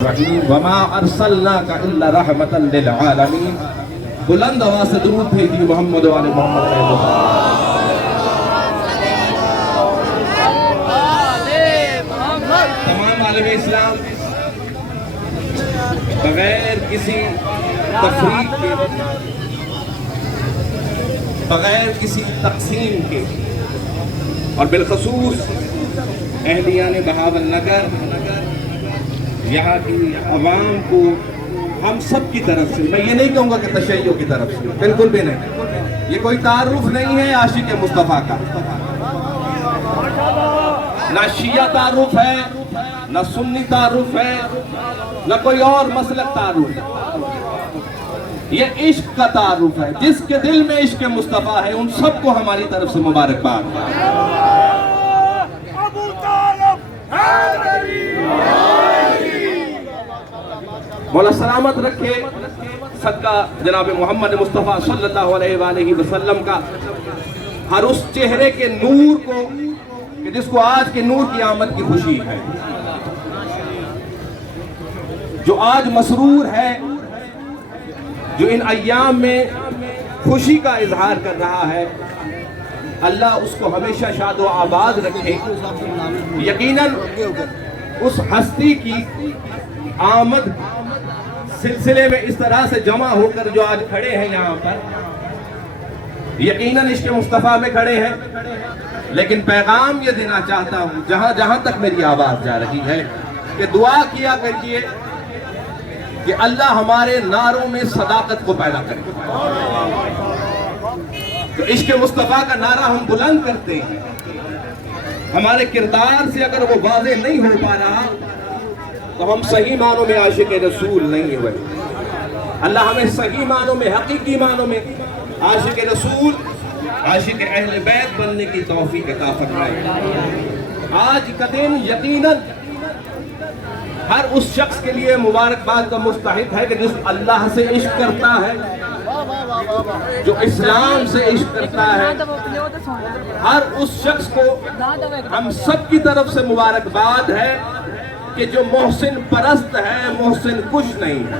وما ارسلناک الا رحمتا للعالمین۔ بلند آواز سے درود بھیجیے محمد و آل محمد۔ تمام عالم اسلام بغیر کسی تفریق کے، بغیر کسی تقسیم کے، اور بالخصوص اہلیان بہاول نگر، یہاں کی عوام کو ہم سب کی طرف سے، میں یہ نہیں کہوں گا کہ تشیع کی طرف سے، بالکل بھی نہیں، یہ کوئی تعارف نہیں ہے عاشق مصطفیٰ کا، نہ شیعہ تعارف ہے، نہ سنی تعارف ہے، نہ کوئی اور مسلک تعارف ہے، یہ عشق کا تعارف ہے۔ جس کے دل میں عشق مصطفیٰ ہے ان سب کو ہماری طرف سے مبارکباد۔ مولا سلامت رکھے صدقہ جناب محمد مصطفیٰ صلی اللہ علیہ وآلہ وسلم کا ہر اس چہرے کے نور کو کہ جس کو آج کے نور کی آمد کی خوشی ہے، جو آج مسرور ہے، جو ان ایام میں خوشی کا اظہار کر رہا ہے، اللہ اس کو ہمیشہ شاد و آباد رکھے۔ یقیناً اس ہستی کی آمد سلسلے میں اس طرح سے جمع ہو کر جو آج کھڑے ہیں یہاں پر، یقیناً عشق مصطفیٰ میں کھڑے ہیں، لیکن پیغام یہ دینا چاہتا ہوں جہاں جہاں تک میری آواز جا رہی ہے کہ دعا کیا کریے کہ اللہ ہمارے نعروں میں صداقت کو پیدا کرے۔ تو عشق مصطفیٰ کا نعرہ ہم بلند کرتے ہیں، ہمارے کردار سے اگر وہ واضح نہیں ہو پا رہا تو ہم صحیح معنوں میں عاشق رسول نہیں ہوئے۔ اللہ ہمیں صحیح معنوں میں، حقیقی معنوں میں عاشق رسول، عاشق اہل بیت بننے کی توفیق عطا فرمائے۔ آج کا دن یقیناً ہر اس شخص کے لیے مبارکباد کا مستحق ہے کہ جس اللہ سے عشق کرتا ہے، جو اسلام سے عشق کرتا ہے، ہر اس شخص کو ہم سب کی طرف سے مبارکباد ہے کہ جو محسن پرست ہے، محسن کش نہیں ہے۔